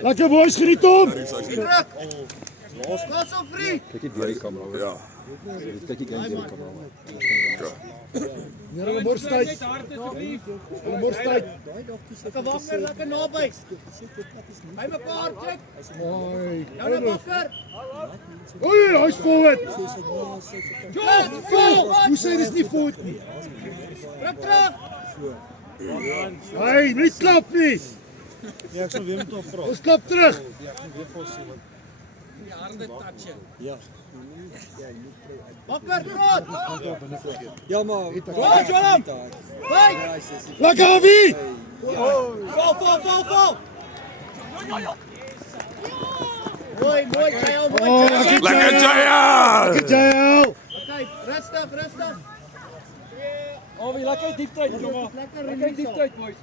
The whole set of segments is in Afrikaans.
Lekker boys, geniet hom. Druk. Gas op free. Kyk die die kamera. Ja. Kyk die die kamera. Nee, hulle mors tyd. Hulle mors tyd. Lekker wakker, lekker naby. By mekaar check. Mooi. Nou na wakker. Oei, hy's forward. Go. Hoe sê dis nie forward nie? Druk terug. Hey, nie klap nie. Ja, ek sal weer met hom praat. Ons klap terug. Wakker, trot. Ja, maar Go, Jolam. By. Lekker Avi. Val. Mooi, Jael, mooi. Oh, Jael. Lekker Jael! Lekker Jael. Kyk, rustig. Alwie, lekker diep tyd, jongen. Lekker diep tyd, boys.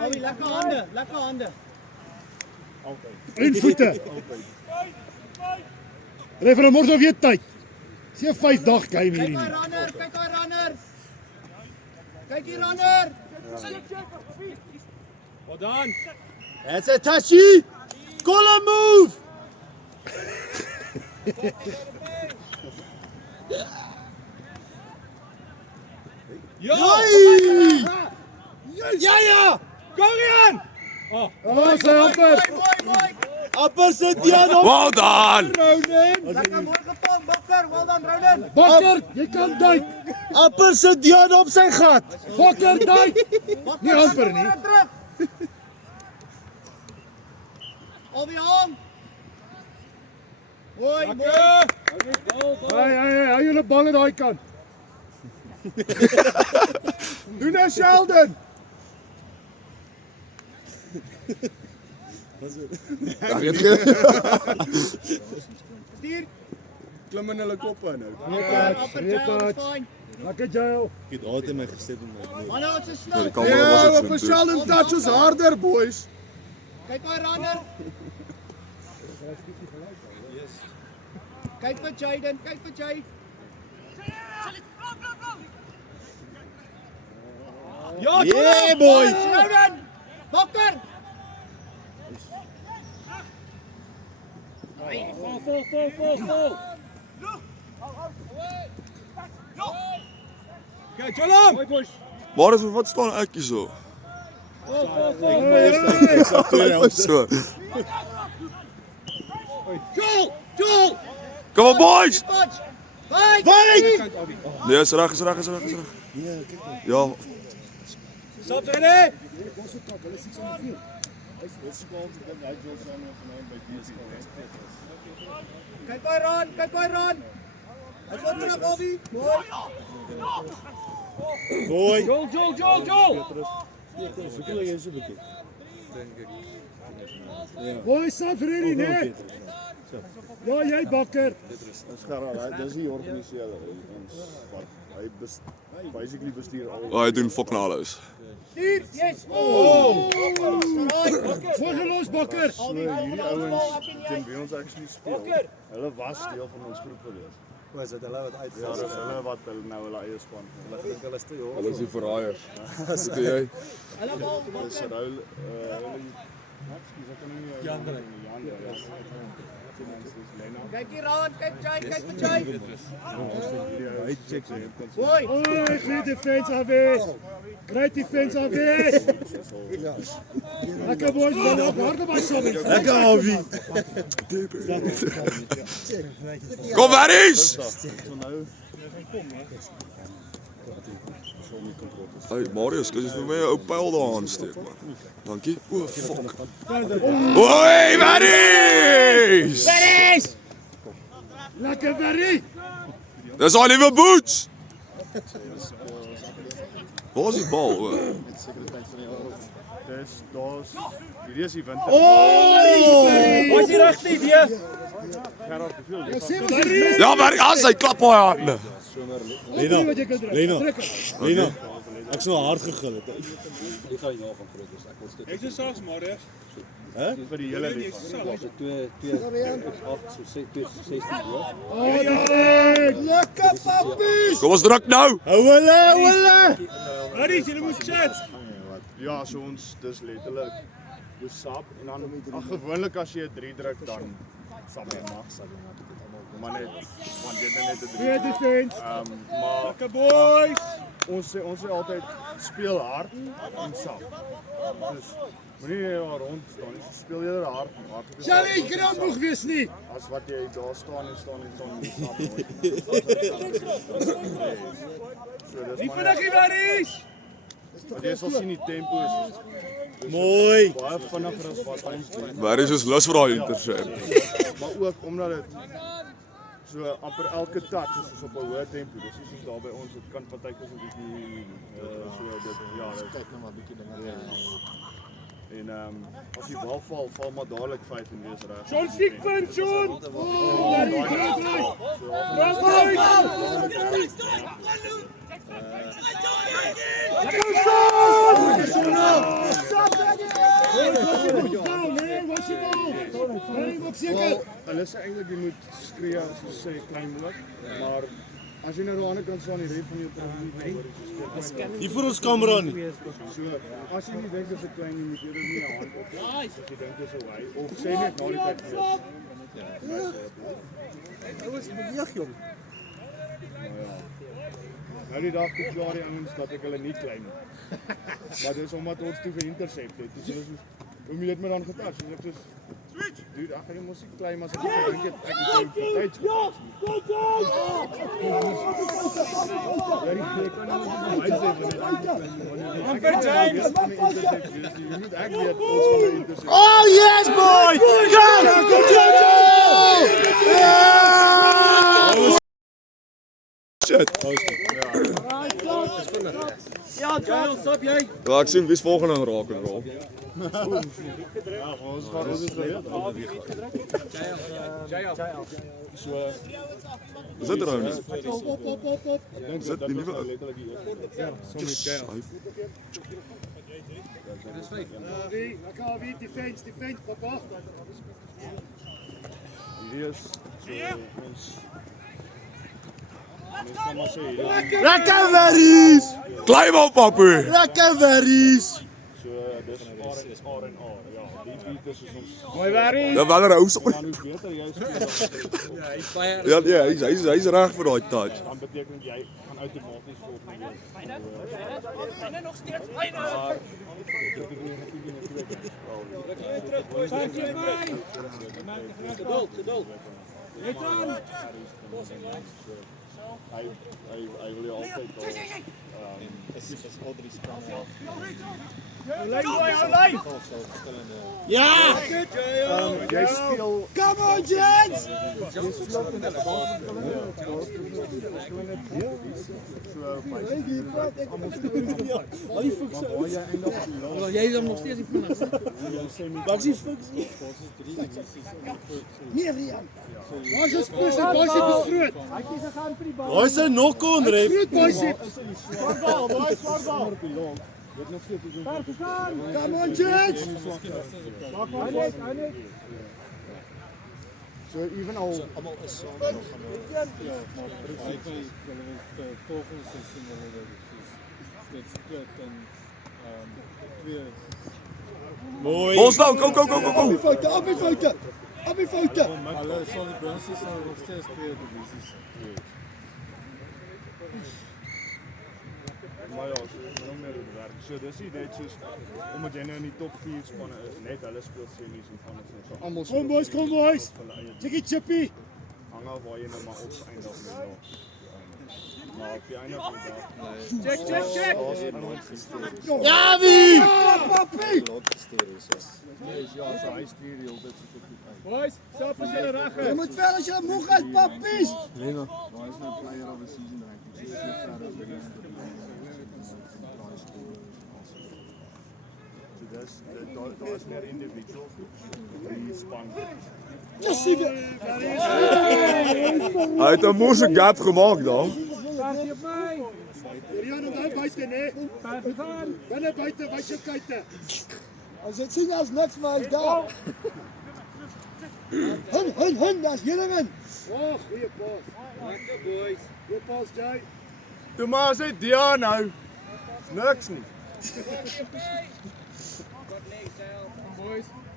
Alwie, lekker hande. En voete. Referee mors nou weer tyd. Dis 'n 5 dag game Kyk hierdie my nie. runner. Kyk die runner. Wat dan? That's a touchy. Call a move. Ja! Go in! Oh, sy amper. Mooi. Upper sit Jan op. Well done! Lekker mooi gevang, Bakker. Well done, Ronan. Bakker, jy kan duik. Upper sit Jan op sy gat. Bakker duik. Bakker, Nie amper nie. terug. Alwie hang. Mooi. Hey, hou julle bal aan daai kant. Doen nou Sheldon. Stuur. Klim in hulle koppe nou. Upper Jael is fine. Lekker Jael. Ek het altyd my gesê om my. Manne, ons is snel. Ja, op 'n Sheldon touch is harder, boys. Kyk my runner. Kyk vir Jaden, kyk vir Jay. Ja, Yeah, boys. Ronan. Bakker. Vol. Kijk, Jolam! Mooi, boys. Waar is wat staan ek hier so? So. Joel. Kom op boys! Punch. Fight. Nee, is reg. Ja, Stop, ready? Kyk my run. Hy gaan terug, Alwie. Mooi. Joel! Boys, staan vir hierdie, né? Ja, jy Bakker. Dis die organiseerder ons wat hy basically bestuur al. hy doen fucking alles. Stuur. Yes. Oh. Voor los Bakker. Hierdie ouens teen wie ons actually speel. Hulle was deel van ons groep gewees. Was dit hulle wat uit? Ja, dis hulle wat hulle nou hulle eie span. Hulle dink hulle is te jong. Hulle is die verraaiers. Wat doen jy? Hulle bal. Dis hulle Jan. Kyk hier aan, kyk Jay, kyk vir Jay. Hy check sy. Mooi. Oei, great defense Avi. Great defense Avi. Lekker boys, bal op harde by Sammy. Lekker Avi. Kom Varys! Hey Marius, kan jy vir my 'n ou pyl daar aansteek man? Dankie. O fuck. Oi Varys! Lekker Barry. Dis al liewe boots. Waar is die bal? O? Dis daar's hierdie is die wind. Was die regte idee? Ja, maar as hy klap my hande. Lena. Ek's nou hard gegil het. Die gaan nie van groot is. Ek wil steeds. Ek is sags Marius. vir die hele liga. Was dit 8 so 16 jaar. Lekker pappies! Kom ons druk nou. Hou hulle! Marius, jy moet chat. Ja, so ons dis letterlik jy sap en dan gewoonlik as jy 'n 3 druk dan sap jy maar net want jy net 'n 3. Weer defense. Maar Lekker boys. ons sê altyd speel hard en sap. Dus moenie daar rond staan nie. Speel eerder hard. Charlie, jy kan ook nog wees nie. As wat jy daar staan en sap. So dis Nie maar vinnig, Marius. net jy sal sien die tempo is Mooi. baie vinniger as wat ons doen. Waar is ons lus vir daai intercept? Maar ook omdat dit so amper elke touch is op 'n hoë tempo. Dis soos daar by ons, dit kan partykeer so 'n bietjie so dit ja, dit kyk nou maar 'n bietjie dinge. En as die bal val maar dadelik 5 en wees reg. John Stiekpunt, John. Hulle sê eintlik jy moet skree as jy sê klein moord, maar as jy nou aan die ander kant staan die red van jou trap Hier vir ons kamera nie. so as jy nie dink dis 'n klein jy moet jy nie 'n hand op. As jy dink dis 'n wy of sê net na die tyd vir jou. Nou die dag toe klaar die ouens dat ek hulle nie klein nie. Maar dis omdat ons toe geïntercept het. Dis soos hoe jy dit met dan getouch. Dis ek soos switch. Dude, ag jy mos nie klein maar as ek dink het ek het jou tyd. Ja, jy kan nie hy sê Amper James. jy moet ek weet ons gaan intercept. Oh yes boy! Shit. Ja, stop jy. Ja, ek sien wie's volgende in raak en rol. Ja, ons gaan ons weet. So Is dit rou nie? dink Sit die nuwe ou. letterlik die eerste. Lekker wie defense, papa. Hierdie is so ons mens kan maar sê hierdie Lekker verries! Klim op, papi. Lekker verries! so dis R en R. Ja, die beat is ons Mooi Marius. Ja, wanneer hou so. dan hoe beter jy speel Ja, ja, hy's reg vir daai touch. dan beteken jy gaan outomaties volgende Geduld. Net aan. hy wil jou altyd Lyn. Ja! jy speel Come on, gents. Jy is nog steeds nie vinnig. Ons is push, boys is groot. Daai is 'n knock-on ref. Groot boys. Come on, gents. so even al Almal is saam nog gaan volgens seisoen hulle dit split en twee Mooi. Ons nou, kom. Foute. hulle sal die Bronsies sal nog steeds twee divisies. maar ja, so nog meer werk. So dis nie net soos omdat jy nou in die top 4 spanne is, net hulle speel semies en van ons so almal Kom boys. Chickie chippy. hang af waar jy nou maar opeindig met daar. Maar op die einde van die dag Check. Ja wie? Papi. ja, so hy stuur die hele tyd so goed. Boys, stop as jy reg is. Jy moet ver as jy moeg is, pappies. Daar is nou player of the season ranking. So jy sê dat daar is meer individual die span. Hy het 'n moeë gap gemaak daar. Pas jy op my. Rian onthou buite, né? Binne buite, wys jou kuite. As ek sien as niks maar is daar. Hun, daar's Hillingen. Oh, goeie pas. Lekker boys. Goeie pas, Jay. Toe maar sê Dian nou. Is niks nie.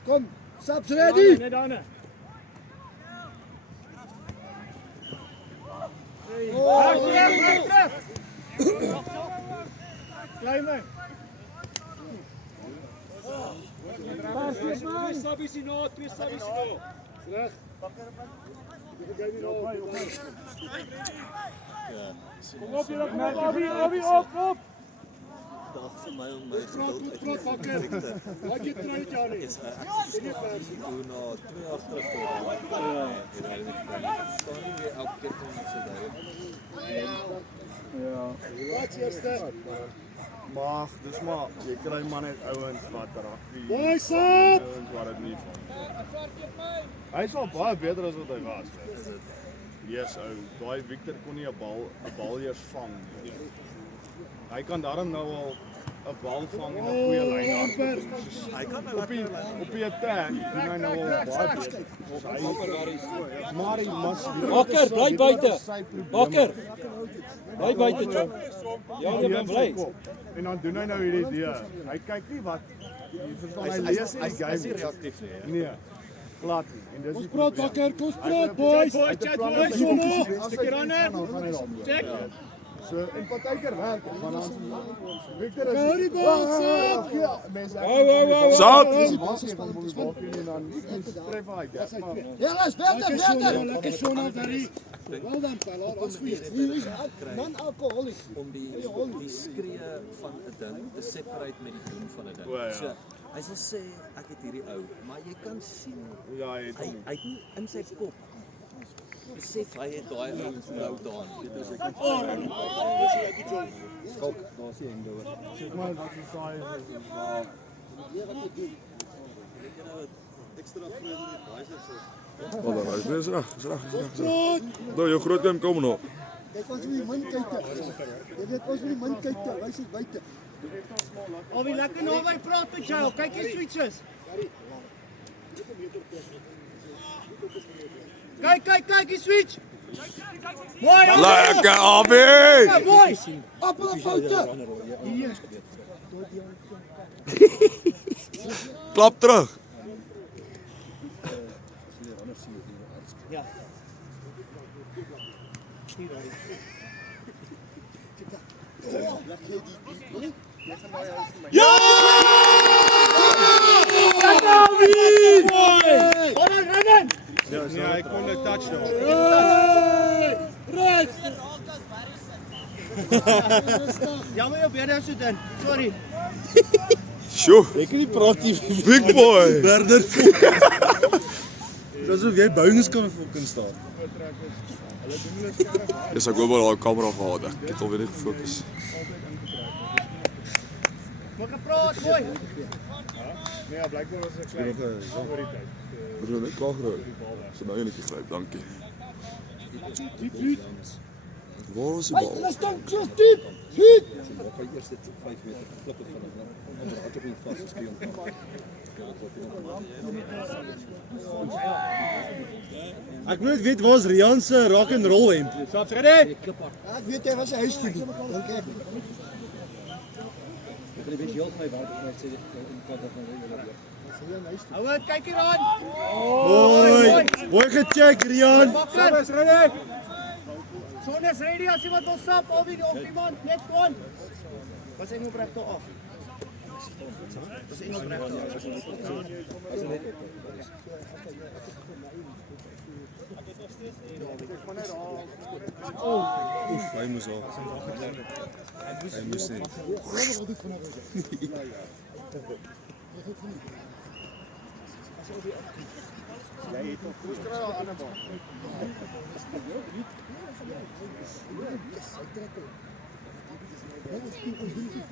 Kom, Saps ready. Net daarna. Klein man. Twee sabbies hier na, twee sabbies hier na. Reg. Ek gaan nie nou. Kom op, julle, kom op. Dag vir my om my Groot bakker. Wat jy trou dit jou nie. Nie persie. toe na 2 jaar terug toe. Ja, staan nie weer elke keer van so daar. Wat eerste? Mag, dis maar jy kry maar net ouens wat rugby. Boys up. Ouens wat dit nie van. Hy is al baie beter as wat hy was. Yes, ou, daai Victor kon nie 'n bal eers vang nie. Hy kan daarom nou al 'n bal vang en 'n goeie lyn aan. Hy kan nou op die attack doen hy nou al baie beter. Maar hy mas Bakker, bly buite. Bakker. Bly buite, John. Ja, jy moet bly. En dan doen hy nou hierdie deur. Hy kyk nie wat jy verstaan hy lees nie die game reaktief nie. Nee. Glad nie. En dis Ons praat bakker, kom praat boys. Stukkie runner. Check. So en partykeer werk van ons. Victor is Hou die bal, Sap. Ja, mense. Sap. Tref hy. Ja, laat verder. Lekker Shona daarin. Wel dan, Pala, ons weet. Man alkoholiek. Om die skree van 'n ding te separate met die doen van 'n ding. O, ja. So hy sal sê ek het hierdie ou, maar jy kan sien Ja, hy het hy het nie in sy kop besef hy het daai ou nou daan. Dit is ek. Skalk, daar is die hengde hoor. sê maar wat hy saai is. Ekstra groot advisors is. Wat dan? Dis reg. Nou jou groot game kom nog. Kyk ons moet die min kyk. Jy weet ons moet die min kyk. Wys is buite. Alwie lekker naby praat met jou. Kyk hier switches. Kyk die switch. Mooi. Lekker Abby. Mooi. Appel op foute. Klap terug. Nee, hy kon 'n touchdown. Jammer jou bene so dun. Sorry. Sjoe. Ek kan nie praat nie. Big boy. Berder. Dis asof jy bouings kan fucking staan. Dis ek wou maar daai kamera gehad. Ek het alweer nie gefokus. Moet gepraat, mooi. Nee, blykbaar was ek klein. Oor die tyd. Broer, net klaar gery. So nou enetjie gryp, dankie. Waar is die bal? Hulle staan just diep. Hit. Ek gaan eers dit 5 meter flippe vinnig, né? Onder ek nie vas speel. Ek moet net weet waar's Rian se rock and roll hemp. Saps ready? Ek weet hy was 'n huis toe. Dink ek. Ek wil net heel my werk net sê in kant van hulle. Hou dit, kyk hier aan. Mooi. Mooi gecheck Rian. Saps ready? Sonne is ready as iemand wil sap of iemand net kon. Was hy nou reg toe af? Was hy nou reg toe af? Oef, hy moes al. Hy moes net.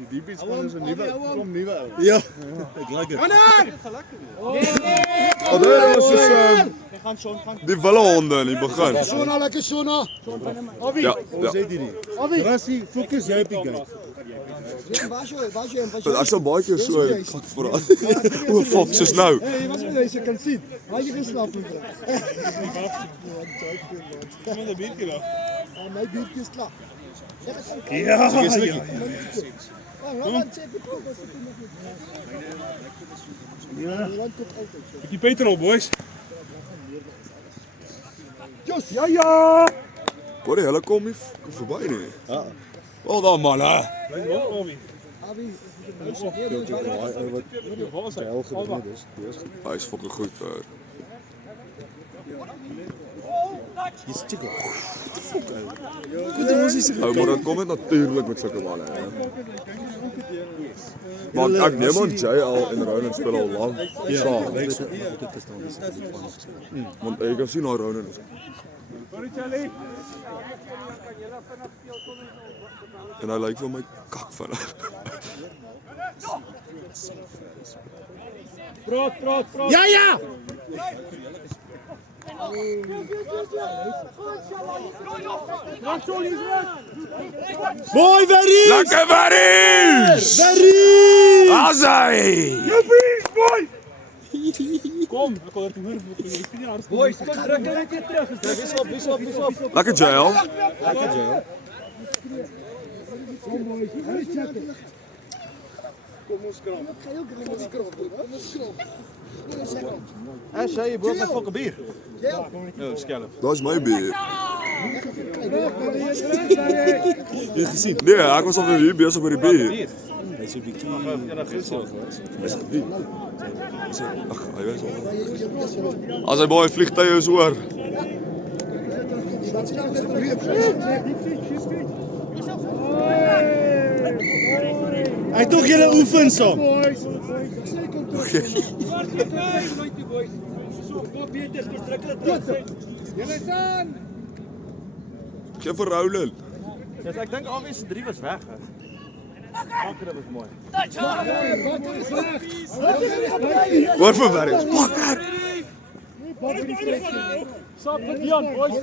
Die bietspan is 'n nuwe, kom nuwe ou. Ja, ek like dit. Oh, dit was dus die wille in die begin. Sona, lekker Sona. Avi. Ja, Ons ja. het hierdie. Rassie, fokus jy op die game. Ek sal baie keer so praat. O, fuck, soos nou. Hey, wat wil jy kan sien? Waar jy geslaap het? Kom in die biertjie dan. My biertjie is klaar. Ja, ja. Bietjie petrol boys. Ja. Hoor jy, hulle kom nie verby nie. Ja. Wel dan man, hè. Hy is fucking goed, hoor. Jy's chico. Ou, maar dat kom net natuurlik met sulke balle, hè. Want ek neem aan Jay al en Ronan speel al lank saam. Want ek kan sien hoe Ronan is. En hy lyk vir my kak vinnig. Praat. Ja. Boy, very! Lekker Varys! As hy! Kom, ek wil dit hoor. Boys, kom druk net weer terug. Wissel op. Lekker Jay al. Lekker Joe. As jy boop met fucking bier. Ja, skelm. Daar's my bier. Jy het gesien. Nee, ek was al hier besig met die bier. Hy's 'n bietjie Ag, hy was al. As hy baie vliegtye is oor. Hy tog julle oefen saam. Gee vir Roland. Dus ek dink obvious 3 was weg. Bakker was mooi. Hoor vir Varys. Bakker. Sap met Jan, boys.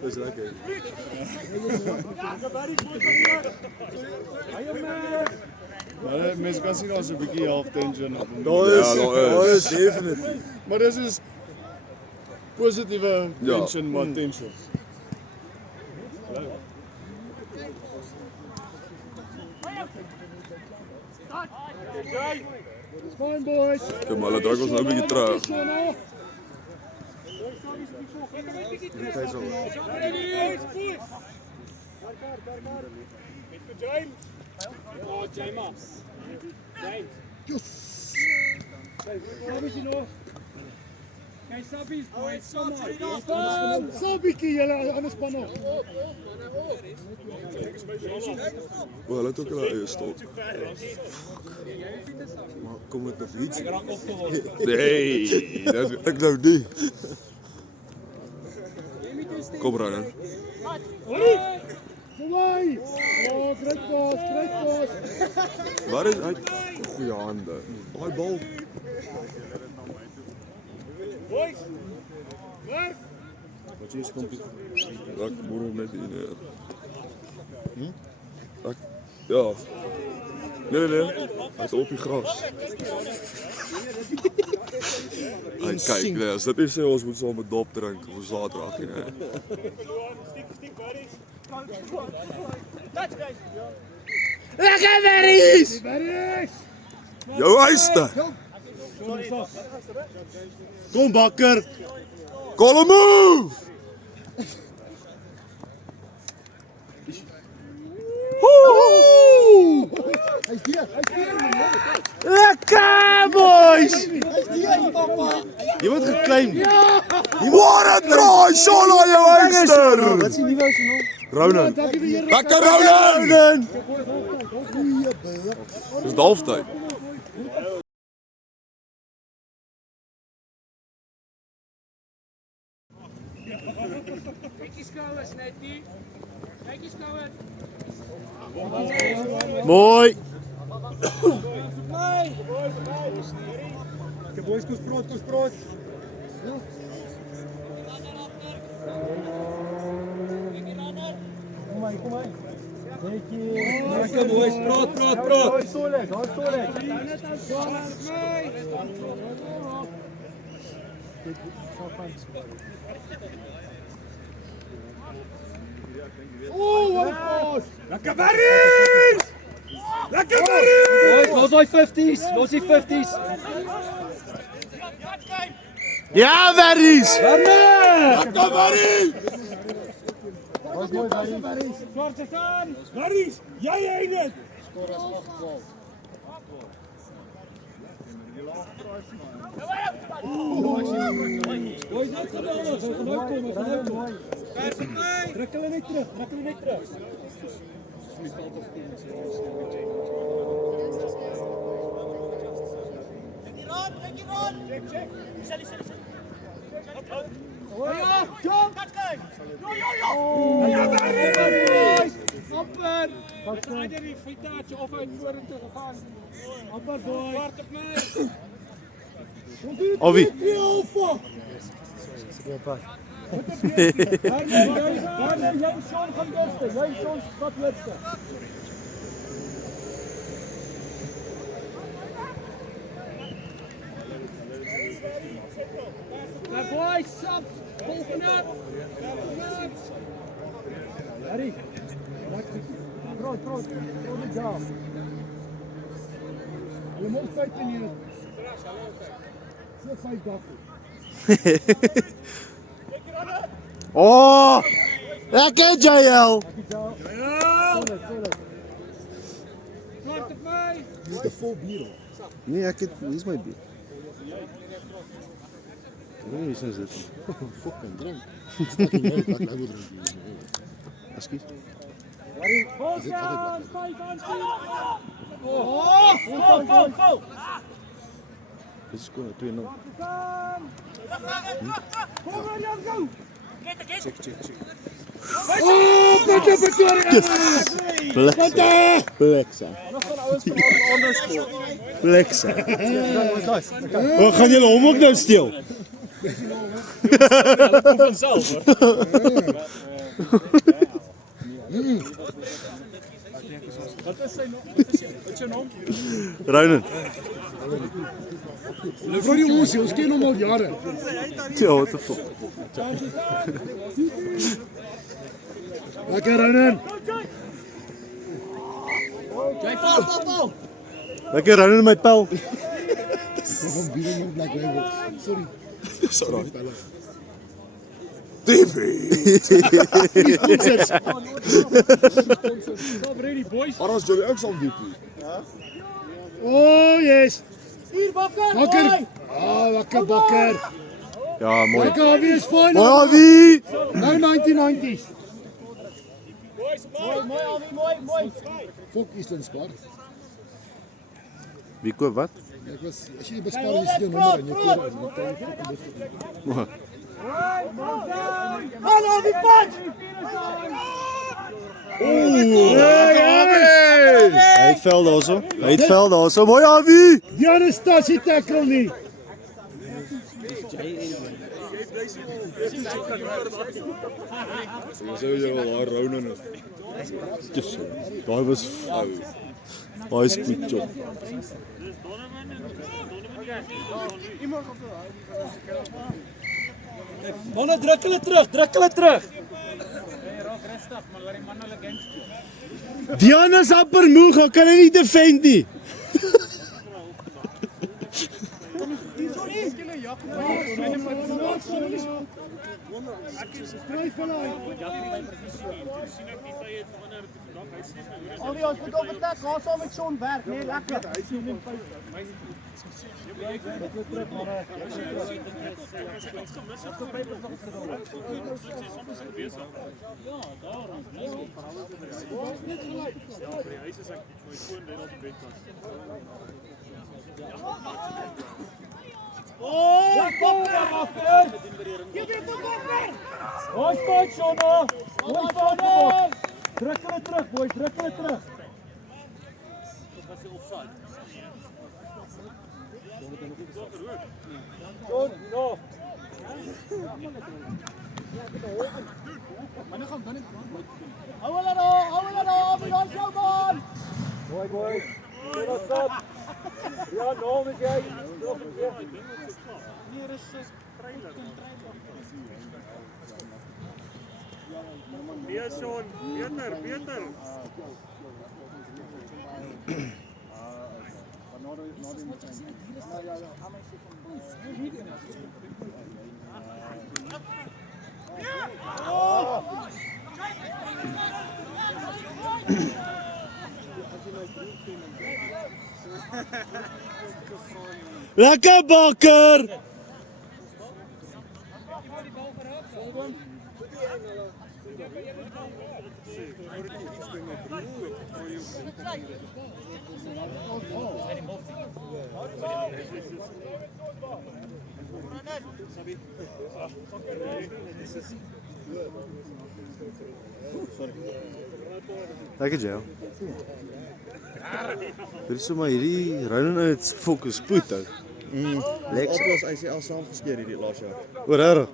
Dis lekker. Maar mense kan sien daar's 'n bietjie half tension op hom. Daar is definitief. Maar dis is positiewe Ja. tension, maar tension. Fine boys. Kom maar, hulle druk ons nou 'n bietjie terug. Sona. So bietjie julle anders span op. O, hulle het ook hulle eie stop. Maar kom dit nog iets? Nee, dat ek nou nie. Kom Ronan. Verby. Oh, great pass. Waar is hy? Goeie hande. Daai bal. Wat jy stompie. Ek moet hom net in. Ek ja. Nee. Hy is op die gras. Hy kyk, nee, as dit is sê ons moet saam met dop drink op Saterdag nie. Lekker Varys. Jou huiste. Kom Bakker. Call a move. Lekker boys. Jy word geclaim. What a try, Sona jou huister. Wat sien nuwe se naam? Ronan. Lekker Ronan. Dis halftyd. Mooi. Kom boys, kom sproot. Kom maar. Lekker boys, praat. Solid. Lekker Barries! Los die 50s, los die 50s. Ja, Berries. Lekker Barry! Zwarte staan! Barries, jij heen het! Boys, net geweldig. We gaan uitkomen. Druk hulle net terug. Owie. Boys, stop! Volgende! Harry! Groot, goed job. Je moet 15 hier. Zo 5 dagen. Oh! Lekker, JL. Zwart op mij! Dit is de vol bier al. Nee, ek het, hier is my bier. Nee, hier is dit. Fucking drink. Stak nie net, ek wil drink. Ekskuus. Dit is gewoon 2-0. Check. Oh, Pleksa. Wat gaan jullie hom ook nou steel? Ruinen. Mevrouw die ons kennen hem al jaren. Ja, what the fuck. Lekker Ruinen. Lekker ruinen met pel. Sorry. Sorry. Maar as jy ook sal doen. Oh yes. Hier, Bakker! Bakker. Ah, lekker Bakker. Ja, mooi. Lekker Awie is fijn. Mooi Awie. Nou 1990s. Mooi. Fok Eastern Spar. Wie koop wat? Ek was as jy bespaar is jy nommer en jy koop. Hallo, die punch! Hy het vel daarso. Mooi Awie. Die Anastasie tackle nie. Sou jy wel daar Ronan is. Daai was Daai is goed job. Manne, druk hulle terug. Diana is amper moeg, hy kan nie defend nie. Alrie, ons moet op die tek, gaan saam met Sean werk, nee, lekker. Oh! Kom daar agter. Mooi spot, Shona. Mooi spot. Druk hulle terug, boys, druk hulle terug. John, no. Hou hulle daar, Jan Showman. Mooi boys. Wat op. Ja, nou met jy. Hier is Meer Sean, beter. Lekker bakker! Lekker jail. Dit is sommer hierdie running out fokus spoed ou. Lekker was ICL saamgeskeer hierdie laas jaar. Oor reg.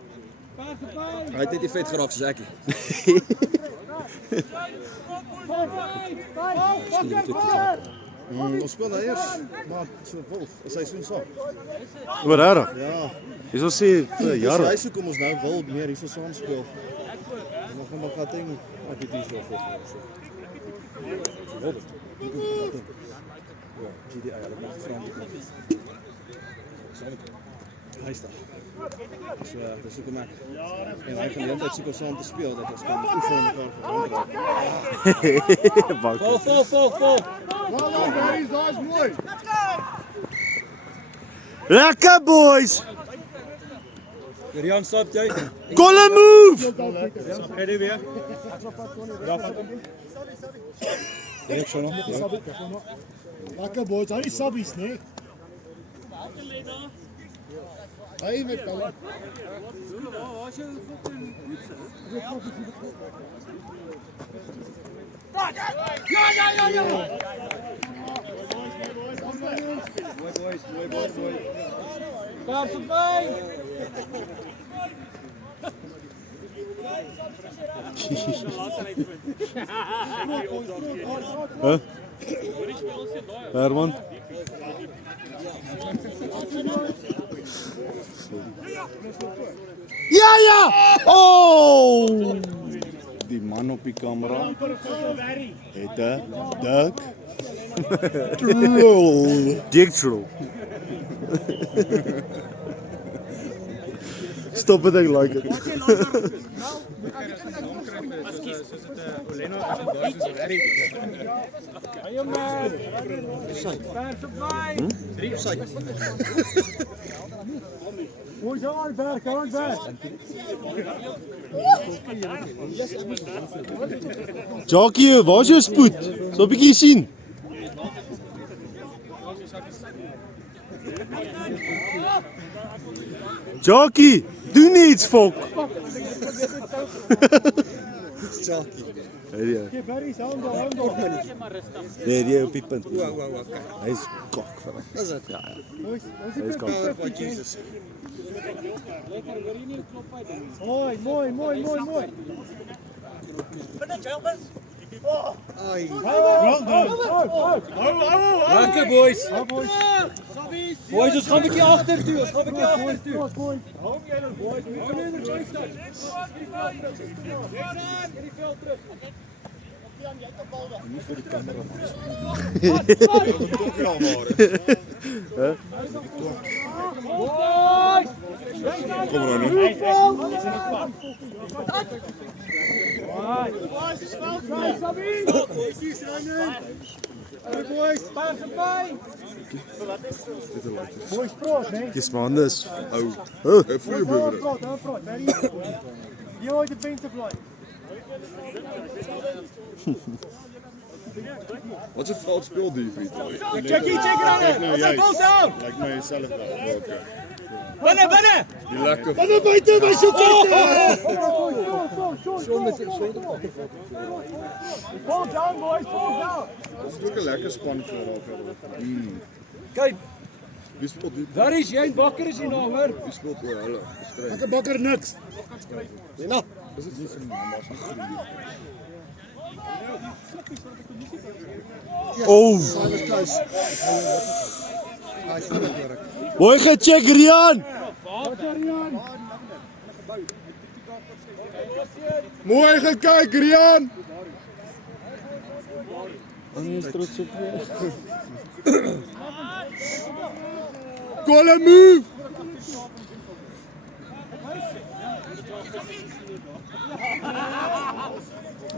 Hy het net nie vet geraak soos ek nie. Ons speel nou eers maar so Wolf, 'n seisoen saam. Oor reg. Ja. Dis ons sê vir jare. Hy sê kom ons nou wil meer hierso saam speel. Nog maar gaan ding op die dis of so. Ja, GDI hulle maak Frans. Hy staan. So, dis hoekom ek en hy geleentheid soek om saam te speel dat ons kan oefen mekaar verwant. Vol. Daai's mooi. Lekker boys. Rian stop jy. Call a move. Ready weer. Ja, vat hom. Lekker boys, hy is sabbies, nee. Hy met hulle. Daar verby. Huh? Herman. Ja! Oh! Die man op die kamera het 'n dik troll. Dik troll. Stop it, I like it. Boys, aan werk. Jackie, waar's jou spoed? So 'n bietjie sien. Jackie, doen iets, fok. Jackie. Nee, die op die punt. Hy is kok vir hom. Dis dit. Ja. Ons Hy is kok. Power by Jesus. Mooi. Ai. Lekker boys. Boys, ons gaan 'n bietjie agtertoe. Hou jy nou boys. Hou jy nou staan. Hierdie veld terug. Nie vir die kamera man. Boys! Kom maar nou. Boys, praat, nee. Die smaande is ou. Hy voel jou broer. Praat. Jy hoor die punte bly. Wat 'n fout speel die Piet? Check it out. Nou juist. Lyk my self daar. Okay. Die lekker. Binne buite my so kyk. Fall down, boys, fall down. Dit is ook 'n lekker span vir daar. Kyk, Wie speel dit? daar is jy, Bakker is hier nou, hoor. Wie speel oor hulle? Stryd. Ek bakker niks. Oh. Mooi gecheck, Rian. Mooi gekyk, Rian. Goal and move.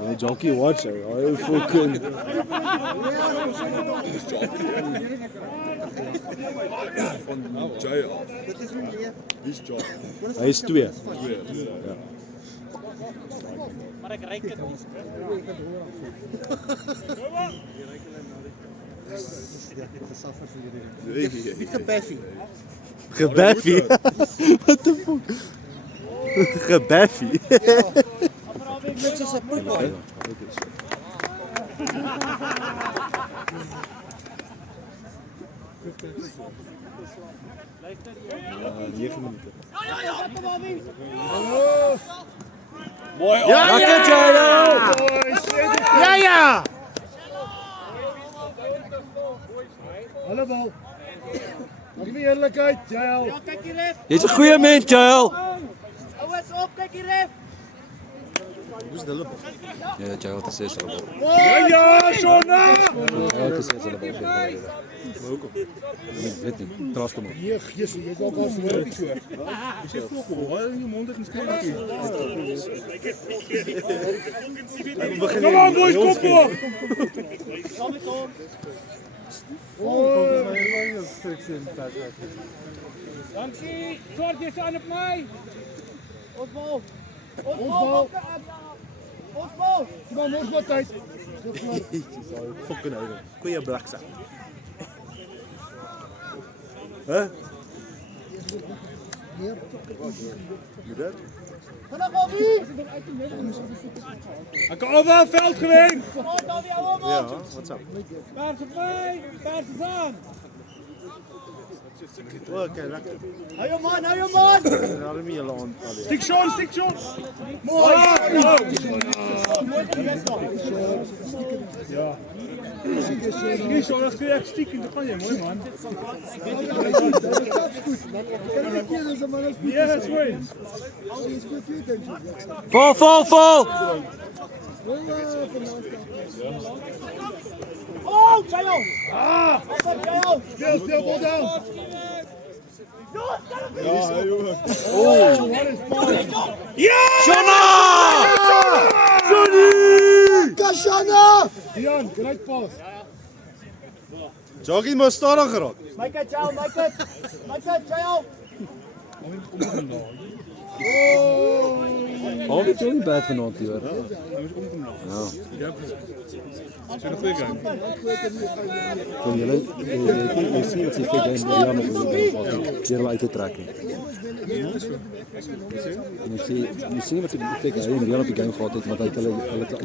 Oh, Jockey watch her. Oh, fucking. Van Jay af. Wie's Jock? Hy is 2. Gebaffie. What the fuck? Gebaffie. Niks is 'n voetbal. Mooi op. Lekker, Jalo. Ja, ja. Hallo bal. Mag nie eerlikheid, Jael. Kyk hier ref. Jy's 'n goeie mens, Jael. Ouens op, kyk hier ref. Ja, Jael het 6 hulle bal. Ja, Shona. Jael het 6 hulle bal. Maar hoekom? Ek weet nie. Trust hom. Nee, Jesus, jy's al pas hoor. Kom aan boys, kom op. Dankie. Sorg jy aan op my. Ons bal. Ons bal. Ons bal. Kom aan, ons wat tyd. Fucking hou. Goeie bliksak. Hè? Vanaf al wie? Ek het al veld gewen. Kom dan weer om. Ja, wat's up? Paars op my. Paars is aan. Okay, lekker. Hou jou man, hou jou man. Daarom jy laat al. Stick Sean, stick Sean. Mooi. Nee, Sean, as jy ek stiek, dan gaan jy mooi man. Ja, that's right. Vol. Oh, Jael. Jael. Speel bal down. Dian, great pass. Jockey moet stadig geraak. Make it, Jael, make it. Make it, Jael. Al die Johnny bad vanaand hier. Ja. Kom jy sien wat sy vir game ja met hier uit te trek. En jy sien wat sy vir game hier op die game gehad het wat hy hulle almal uit te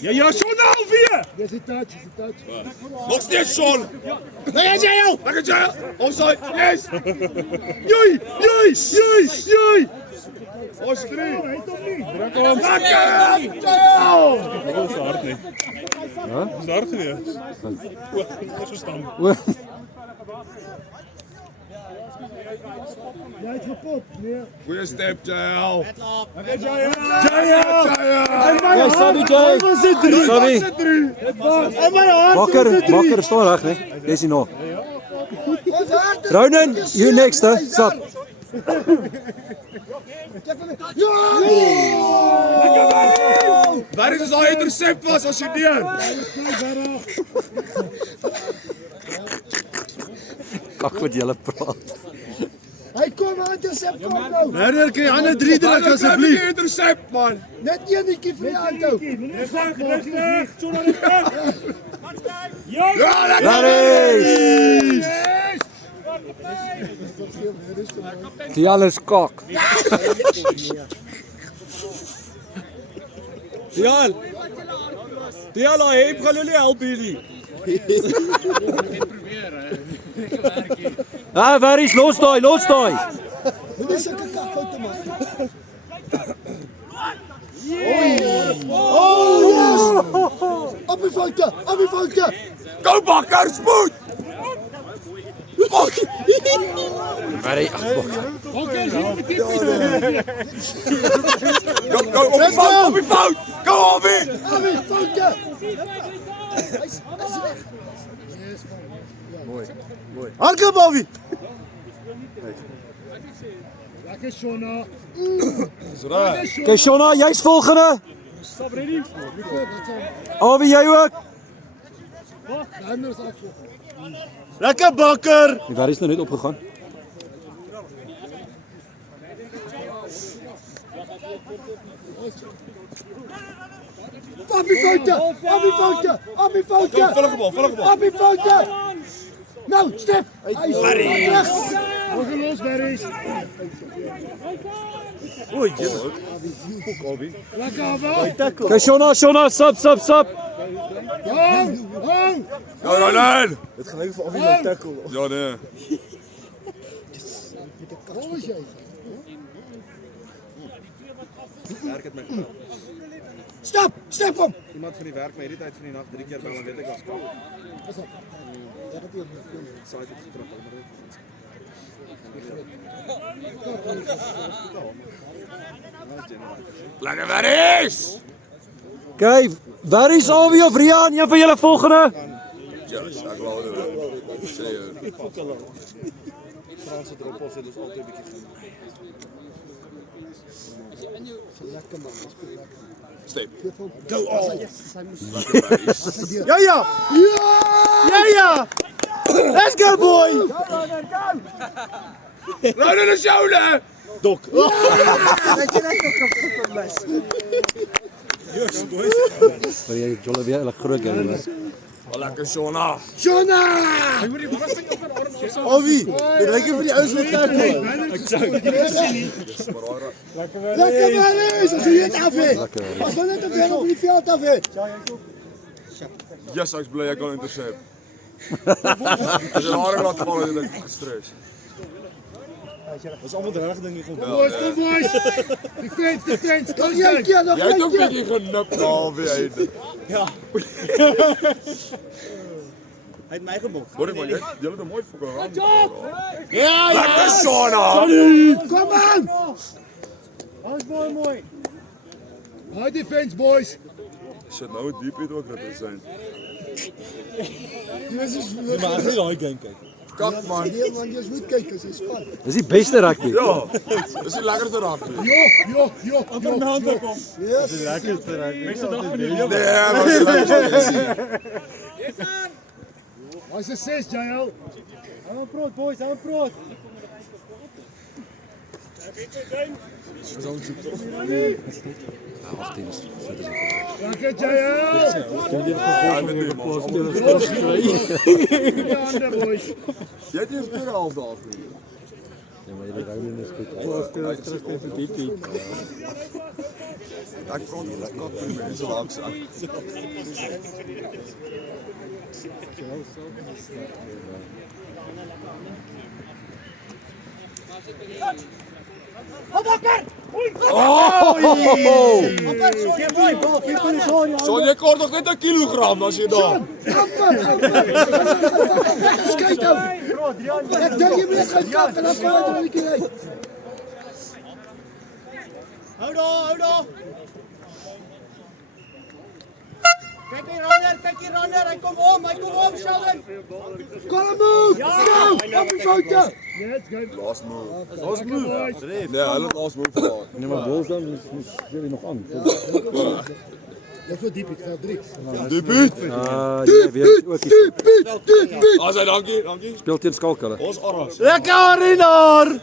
Ja, Sean alweer. Dis die touch. Nog steeds Sean. Nee, Jael. Lekker Jay. Offside. Yes. Joi. Ons 3. Hy het hom nie. Druk hom. Lekker. Ons hard nie. Ja? Ons hard gewees. Ons verstaan. Jy het gepop, nee. Goeie step Jay. Jael. Ja, sorry Joe. Sorry. En my hart. Bakker staan reg, né? Dis nie nog. Ronan, you next, hè. Sat. Waar is al intercept was as jy deur? Kak wat julle praat. Hy kom aan te sê kom nou. Werner, kan jy ander 3 druk asseblief? Intercept man. Net eenetjie vir die aanhou. Die alles kak. Dial, hy het gaan hulle help hierdie. Ah, waar is los daai? Moenie sulke kakfoute maak nie. Oh, yes! Op die foute! Go Bakker, spoed! Very Go, op die fout! Go, Alvin! Abi, foute! Hardloop Alwie. Lekker Shona. Okay, Shona, jy's volgende. Alwie, jy ook. Anders afvolg. Lekker Bakker. Die waar is nou net opgegaan. Abi, foute! Volg hem op. Abi, foute! Nou, step! Hy is terug! Nog los, Berries. Oei, jylle. Fok Alwie. Lekker Abel. Okay, Shona, sub. Hou. Go, Ronan! Dit gaan lyk vir Alwie nou tackle. Ja, nee. Waar is jy? Step hom! Iemand van die werk my hierdie tyd van die nag 3 keer bel en weet ek as kom. Pas op. Ja, dat hier. Saai het getrap, maar dit. Lekker Berries! Okay, waar is Alwie of Rian? Een van julle volgende. Ja, ek wou dit. Sê jy. Franse droppels het ons altyd 'n bietjie gaan. Lekker man, dis goed lekker. Step. Go all. Ja. Let's go boy. Ronan is joune! Dok. Maar jy jolle weer hulle groot hulle. Lekker Shona! Alwie, dit lyk vir die ouens wat tackle. Lekker Berries, as jy dit af het. As jy net weer op die veld af het. Yes, ek's bly ek kan intercept. Dis 'n harde laat val en ek gestres. Dis almal reg ding hier kom. Kom boys. Defense. Nog een keer, nog Jy het een ook keer. bietjie genip na Alwie uit. Hy het my gebok. Hoor maar, jy het 'n mooi fokker aan. Ja! Lekker Shona! Kom aan! Ons mooi. High defense, boys. Shit, nou diep het ook represent. Maar as jy daai game kyk. Kak man. Nee man, jy moet kyk as jy span. Dis die beste rugby. Ja, dis die lekkerste rugby. Jo. Amper my hand kom. Yes. Lekkerste reg. Nee, maar dis die lekkerste. What's the 6, JL? Hou proot boys, hou proot. Lekker JL. Ander boys. Jy het eers 2 half dae gedoen. Ja, maar die Ronan is goed. Ek kon nie kak met mense langs aan. So jy kort nog net 'n kilogram as jy daar. Skryf nou. Ek dink jy moet gaan kyk en dan kom jy net hier uit. Hou daar. Kyk hier Ronner, hy kom om, Sheldon. Kom move. Go. Op die foute. Yes, go. Last move. Last move. Nee, hulle het last move gehad. Nee, maar Wolf dan is jy nog aan. Dis so diep, ek val 3. Debuut. Jy weet ook nie. As hy dankie. Speel teen Skalk hulle. Ons arras. Lekker Renaar.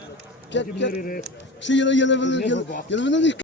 Kyk, sien julle wil nou nie